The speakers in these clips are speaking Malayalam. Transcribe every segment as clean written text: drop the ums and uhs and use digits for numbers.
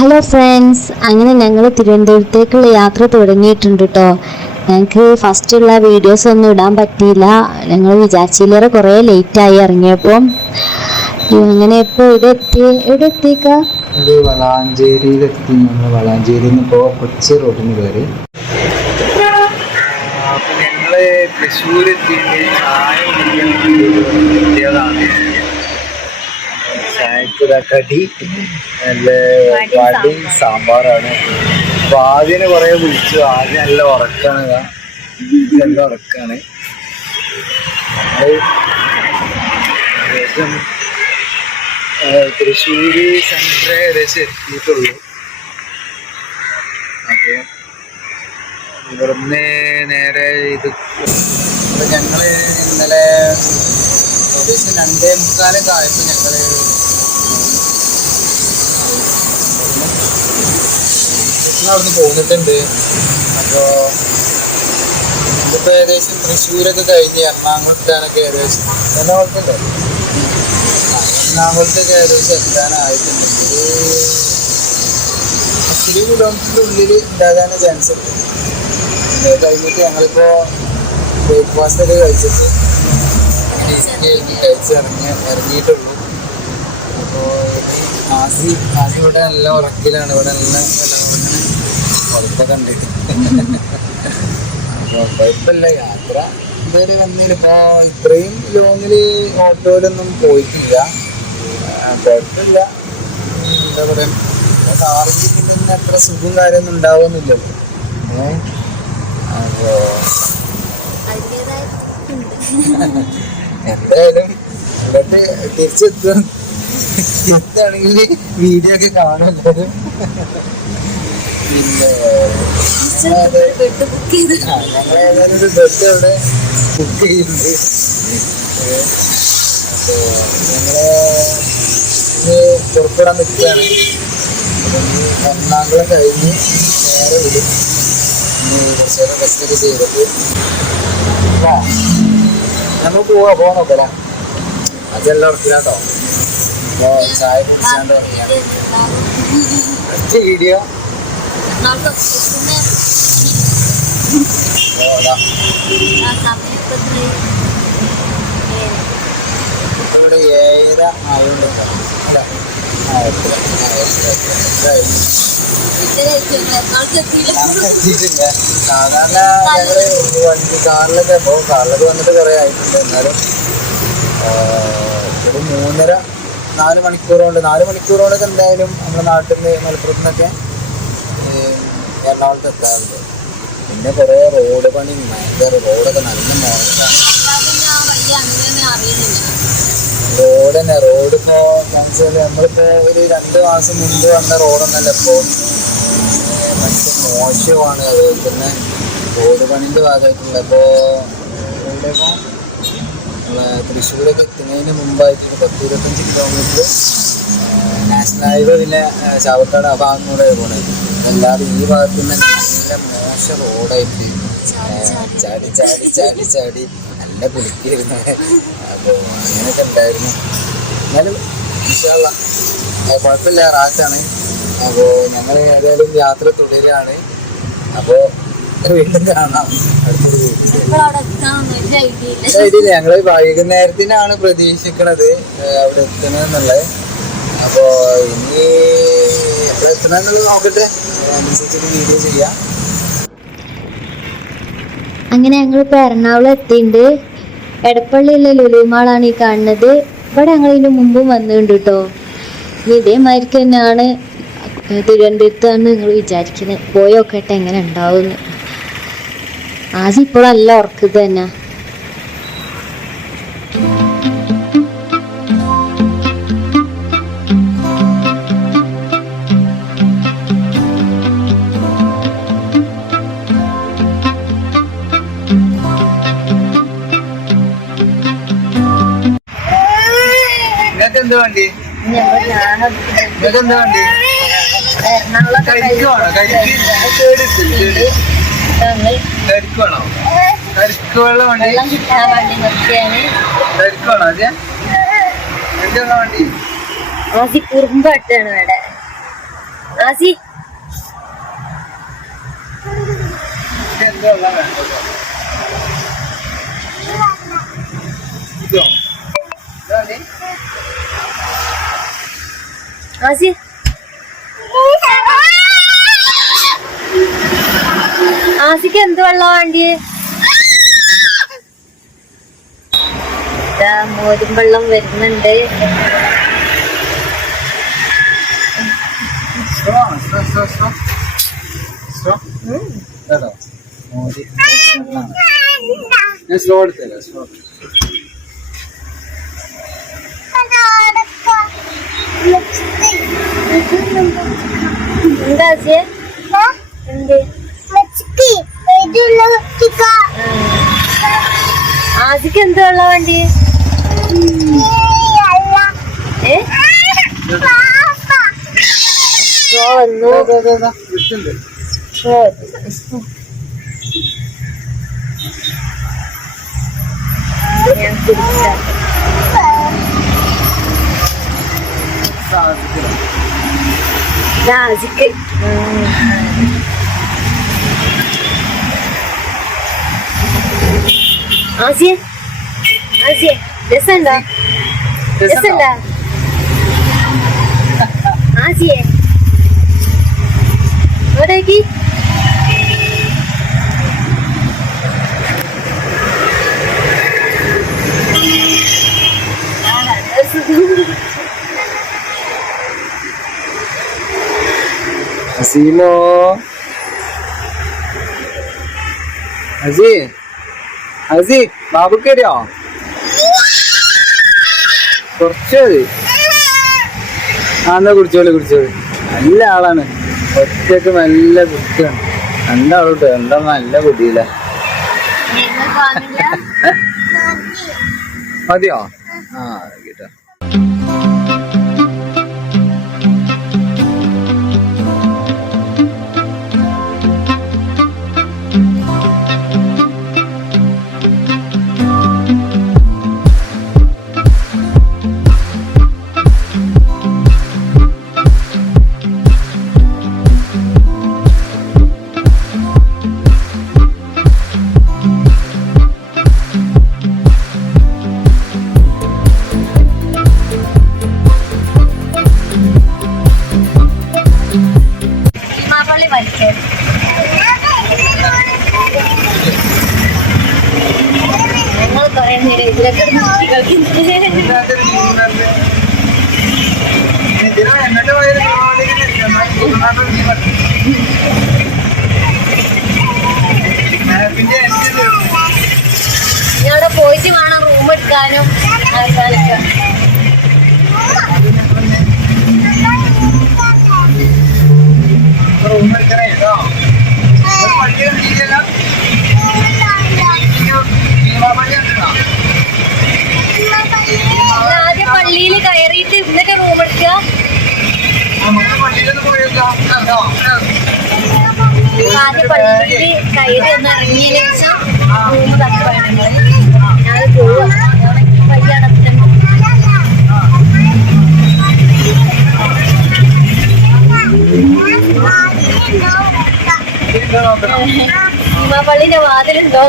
ഹലോ ഫ്രണ്ട്സ്, അങ്ങനെ ഞങ്ങൾ തിരുവനന്തപുരത്തേക്കുള്ള യാത്ര തുടങ്ങിയിട്ടുണ്ട് കേട്ടോ. ഞങ്ങൾക്ക് ഫസ്റ്റുള്ള വീഡിയോസ് ഒന്നും ഇടാൻ പറ്റിയില്ല. ഞങ്ങൾ വിചാരിച്ചില്ലേറെ കുറേ ലേറ്റായി ഇറങ്ങിയപ്പോൾ. അങ്ങനെ ഇപ്പോൾ എവിടെ എത്തിയേക്കാ? വളാഞ്ചേരിയിലെത്തി. നമ്മൾ വളാഞ്ചേരിയിൽ നിന്ന് ഇപ്പോൾ കൊച്ചി റോഡിന് കയറി. അപ്പം ഞങ്ങൾ തൃശ്ശൂർ എത്തിയിട്ട് ചായ കുടിക്കാൻ ചായക്കുള്ള കടി നല്ല വടി സാമ്പാറാണ്. അപ്പൊ ആദ്യം കുറെ വിളിച്ചു. ആദ്യം നല്ല ഉറക്കാണ്, നല്ല ഉറക്കാണ്. ഏകദേശം തൃശ്ശൂര് സെൻട്രൽ ഏകദേശം എത്തിയിട്ടുള്ളൂ. അപ്പൊ ഇവിടുന്ന് നേരെ ഇത് ഞങ്ങള് ഇന്നലെ ഏകദേശം 2:45 ആയപ്പോൾ ഞങ്ങള് അവിടുന്ന് പോന്നിട്ടുണ്ട്. അപ്പോൾ ഇതിപ്പോൾ ഏകദേശം തൃശ്ശൂരൊക്കെ കഴിഞ്ഞ് എറണാകുളത്താനൊക്കെ ഏകദേശം എറണാകുളത്തൊക്കെ ഏകദേശം എത്താനായിട്ടുണ്ട്. 10 കിലോമീറ്ററിൻ്റെ ഉള്ളിൽ ഉണ്ടാകാൻ ചാൻസ് ഉണ്ട്. കഴിഞ്ഞിട്ട് ഞങ്ങളിപ്പോൾ ബ്രേക്ക്ഫാസ്റ്റ് ഒക്കെ കഴിച്ചിട്ട് ഇറങ്ങിയിട്ടുള്ളൂ. അപ്പോൾ ആസി ഇവിടെ നല്ല ഉറക്കിലാണ്. ഇവിടെ നല്ല ഉറപ്പൊക്കെ ഉണ്ട്. അപ്പോൾ കുഴപ്പമില്ല, യാത്ര ഇതുവരെ വന്നില്ല. ഇപ്പോൾ ഇത്രയും ലോങ്ങില് ഓട്ടോയിലൊന്നും പോയിട്ടില്ല. കുഴപ്പമില്ല. എന്താ പറയുക, കാറിൽ പിന്നെ അത്ര സുഖം കാര്യമൊന്നും ഉണ്ടാവുന്നില്ലല്ലോ. അപ്പോൾ എന്തായാലും ഇവിടത്തെ തിരിച്ചെത്തുകയാണെങ്കിൽ വീഡിയോ ഒക്കെ കാണും എല്ലാവരും. പിന്നെ ഞങ്ങളേതായാലും ഒരു ബസ് അവിടെ ബുക്ക് ചെയ്യുന്നുണ്ട്. അപ്പോൾ ഞങ്ങള് പുറപ്പെടാൻ നിൽക്കുകയാണ്. എറണാകുളം കഴിഞ്ഞ് നേരെ വിടും. കുറച്ച് നേരം റെസ്റ്റൊക്കെ ചെയ്തിട്ട് നമ്മൾ പോകാൻ നോക്കല. അതെല്ലാം ഉറക്കില്ലാട്ടോ. അപ്പോൾ ചായ കുടിച്ചാണ്ട് വീഡിയോ ഇവിടെ 7:30 ആയതുകൊണ്ട് അല്ല എത്തിയിട്ടില്ല. സാധാരണ ഞങ്ങള് വണ്ടി കാറിലൊക്കെ പോകും. കാറിലൊക്കെ വന്നിട്ട് കുറെ ആയിട്ടുണ്ട്. എന്നാലും ഒരു 3.5-4 മണിക്കൂർ കൊണ്ട് 4 മണിക്കൂർ കൊണ്ടൊക്കെ എന്തായാലും നമ്മുടെ നാട്ടിൽ നിന്ന് മലപ്പുറത്ത് നിന്നൊക്കെ എറണാകുളത്ത് എത്താറുണ്ട്. പിന്നെ കുറേ റോഡ് പണി, ഭയങ്കര റോഡൊക്കെ നല്ല മോശമാണ്. റോഡ് ഇപ്പോൾ വെച്ചാൽ നമ്മളിപ്പോൾ ഒരു 2 മാസം മുമ്പ് വന്ന റോഡൊന്നല്ല ഇപ്പോൾ, ഭയങ്കര മോശമാണ്. അതുപോലെ തന്നെ റോഡ് പണിൻ്റെ ഭാഗമായിട്ടുണ്ട്. അപ്പോൾ ഇവിടെയൊക്കെ നമ്മളെ തൃശ്ശൂരൊക്കെ എത്തുന്നതിന് മുമ്പായിട്ട് 10-25 കിലോമീറ്റർ നാഷണൽ ഹൈവേ, പിന്നെ ചാവക്കാട് ആ ഭാഗം കൂടെ പോകണത്. അല്ലാതെ ഈ ഭാഗത്തു നിന്ന് നല്ല മോശം റോഡായിട്ട് ചാടി ചാടി ചാടി ചാടി നല്ല കുലുക്കിയിരുന്നത്. അപ്പോൾ അങ്ങനെയൊക്കെ ഉണ്ടായിരുന്നു. എന്നാലും ഇൻഷാല്ലാ കുഴപ്പമില്ല, റാഹത്താണ്. അപ്പോൾ ഞങ്ങൾ ഏതായാലും യാത്ര തുടരുകയാണ്. അപ്പോൾ വീണ്ടും കാണാം അടുത്തൊരു വീട്ടിൽ. ഞങ്ങൾ വൈകുന്നേരത്തിനാണ് പ്രതീക്ഷിക്കണത് അവിടെ എത്തണമെന്നുള്ളത്. അപ്പോൾ ഇനി എവിടെ എത്തണമെന്നുള്ളത് നോക്കട്ടെ, അതിനനുസരിച്ചൊരു വീഡിയോ ചെയ്യാം. അങ്ങനെ ഞങ്ങളിപ്പോൾ എറണാകുളം എത്തിയിട്ടുണ്ട്. എടപ്പള്ളിയിലെ ലുലുമാളാണ് ഈ കാണുന്നത്. ഇവിടെ ഞങ്ങൾ ഇതിന് മുമ്പും വന്നിട്ടുണ്ട് കേട്ടോ. ഇനി ഇതേമാതിരിക്ക് തന്നെയാണ് തിരുവനന്തപുരത്താണ് നിങ്ങൾ വിചാരിക്കുന്നത്. പോയി നോക്കട്ടെ എങ്ങനെ ഉണ്ടാവുമെന്ന്. ആദ്യം ഇപ്പോൾ നല്ല ഉറക്കത് തന്നെ. എന്താ വണ്ടി? എന്താ വണ്ടി? കരിക്കുവാണോ? കരിക്കുവാണോ? കരിക്ക് വെള്ളം വണ്ടി? കരിക്കുവാണോ? അതെ, എന്താ വണ്ടി? കുറുമ്പാട്ടാണ് ഇവിടെ. ആസി എന്തോ വേണ്ടോ ഇതോ ആസി ആസിക്ക് എന്ത് വെള്ളം വേണ്ടിയേ? മോരും വെള്ളം വരുന്നുണ്ട്. ഞാൻ സ്ലോ എടുത്തരാം സ്ലോ. എന്താ ആസിയെ? എന്ത് ആസിക്ക് എന്ത് വെള്ളം വേണ്ടി? വന്നു വിട്ടുണ്ട്. ഞാൻ കുടിക്കാം. ആസിക്ക് ആസിയെ ആസിയെ രസമുണ്ടോ? രസമുണ്ടോ ആസിയെ? എവിടേക്ക്? അസീമോ അസി അസി ബാബുക്കറിയോ? കുറച്ച് മതി. എന്നാ കുടിച്ചോളി കുടിച്ചോളി. നല്ല ആളാണ്, ഒറ്റക്ക് നല്ല കുട്ടിയാണ്. രണ്ടാളോട്ട് എന്താ നല്ല കുട്ടിയില്ല. മതിയോ? ആ കേട്ടോ. ഞങ്ങൾ കൊറേ നേരം ഇതിലൊക്കെ ഞവിടെ പോയിട്ട് വേണം റൂം എടുക്കാനും ആൾക്കാരൊക്കെ. റൂം എടുക്കണേ കേട്ടോ. പള്ളി കണ്ടില്ലല്ലോ. ആദ്യം പള്ളിയിൽ കയറിയിട്ട് എന്നിട്ട് റൂം എടുക്കുക. ആദ്യം പള്ളിയിൽ കയറി ഒന്ന് ഇറങ്ങിയതിന് ശേഷം റൂം തട്ടി വേണമെങ്കിൽ ഞാൻ പോവാം. പള്ളി അടച്ചിട്ടുണ്ട്. പള്ളിന്റെ വാതിലുണ്ടോ?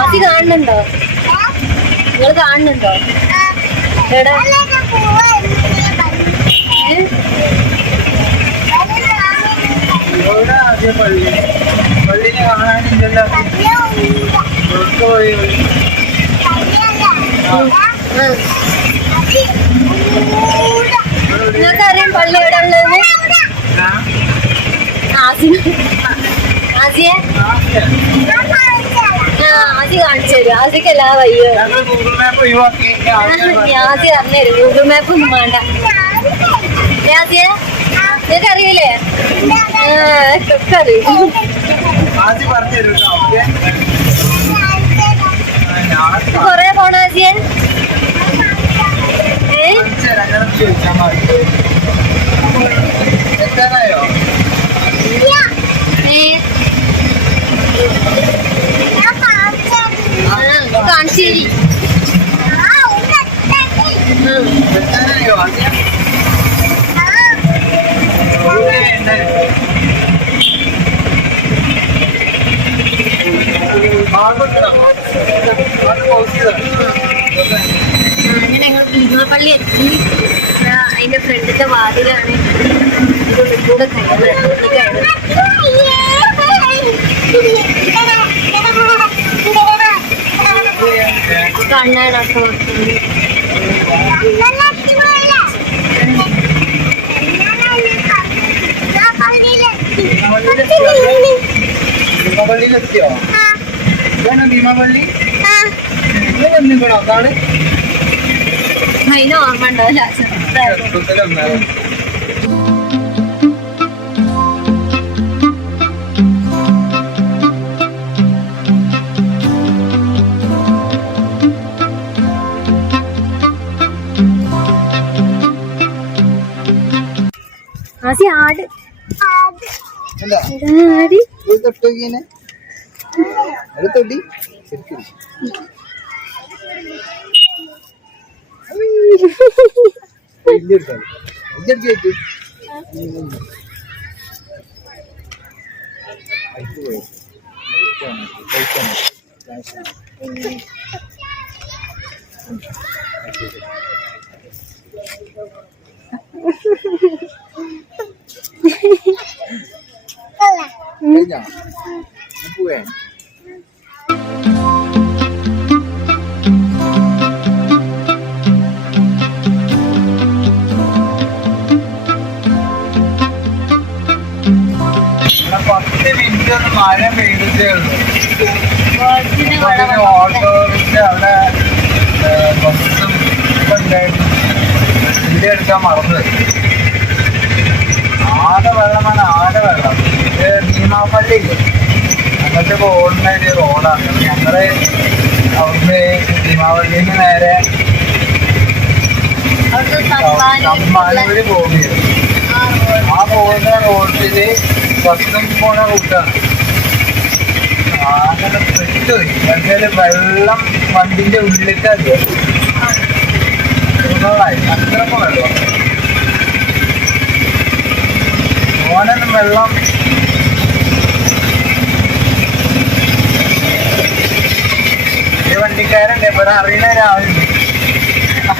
ആദ്യം കാണുന്നുണ്ടോ? നിങ്ങൾ കാണുന്നുണ്ടോ? എടാ പള്ളിനെ കാണാനില്ലല്ലോ. നിങ്ങൾക്കറിയാം പള്ളി എവിടെ ഉള്ളത്? ആസിയെ ആസി കാണിച്ചു തരും. ആസിക്ക് എല്ലാ വയ്യോ ആസി അറിഞ്ഞുതരും. ഗൂഗിൾ മാപ്പ് ഒന്നും വേണ്ട. ആസിയെ നിനക്ക് അറിയില്ലേ? ഒക്കെ അറിയും. കൊറേ പോണ ആസിയെ? എത്താനായോ? കാണിച്ചു തരി. എത്താനായോ ആദ്യം അങ്ങനെ ഞങ്ങൾ ഭീമാപള്ളി എത്തി. അതിന്റെ ഫ്രണ്ടിന്റെ വാതിലാണ് ഇതിന്റെ കൂടെ കണ്ണാടൊക്കെ ഭീമാപള്ളിയിലെത്തിയോ? ഇതാണ് ഭീമാപള്ളി. വന്നിക്കണോ? അതാണ് അതിന് ഓർമ്മ ഉണ്ടാവില്ല. ആട് ആടി തൊട്ടിങ്ങനെ അത് തൊടി ശരിക്കും പോവേ. മഴ പെയ്തേ ഉള്ളൂ. ഓട്ടോറിക്ഷ അവിടെ ബസ്സും ഒക്കെ ഉണ്ടായിരുന്നു. വീഡിയോ എടുക്കാൻ മറന്നത്. ആടെ വെള്ളമാണ്, ആടെ വെള്ളം. ഇത് ഭീമാപള്ളി അങ്ങനത്തെ പോകുന്ന ഒരു റോഡാണ്. ഞങ്ങള് അവിടുന്ന് ഭീമാപള്ളിയിൽ നിന്ന് നേരെ സമ്മാനൂര് പോകുകയാണ്. ആ പോകുന്ന റോഡില് ബസ്സും പോണ റൂട്ടാണ്. അങ്ങനെ പെട്ടുപോയി. പക്ഷേ വെള്ളം വണ്ടിന്റെ ഉള്ളിലേക്ക് അറിയാം. അത്രക്കും വെള്ളം. ഓനൊന്നും വെള്ളം ഈ വണ്ടിക്കാരുണ്ട് ഇവിടെ അറിയണ ഒരാളുണ്ട്.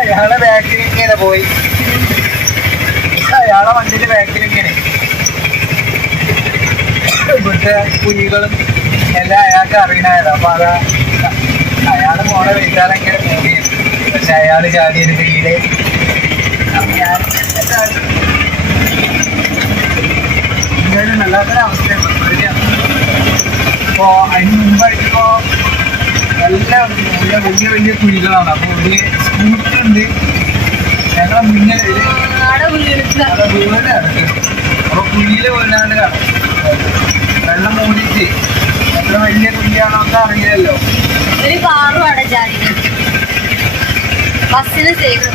അയാളെ ബാക്കിൽ ഇങ്ങനെ പോയി. അയാളെ വണ്ടിന്റെ ബാക്കിൽ ഇങ്ങനെ ഇവിടുത്തെ കുഴികളും എല്ലാം അയാൾക്ക് അറിയണായിരുന്നു. അപ്പൊ അതാ അയാള് മോളെ വീട്ടാലെങ്ങനെ പോയി. പക്ഷെ അയാള് ചാടിയൊരു വീട് ഞാൻ വല്ലാത്തൊരു അവസ്ഥയാണ്. അപ്പോ അതിന് മുമ്പായിട്ടിപ്പോ നല്ല വലിയ വലിയ കുഴികളാണ്. അപ്പൊ ഒരു സ്കൂട്ടറുണ്ട് ഞങ്ങളെ മുന്നിൽ വീടാണ്. അപ്പൊ കുഴിയില് വീണാണ്ട് കാണും. വെള്ളം മൂടിച്ച് എത്ര വലിയ കുഴിയാണോ ഒക്കെ അറിയില്ലല്ലോ. ഒരു കാറും അവിടെ ചാടി ബസ്സിന് സേവ്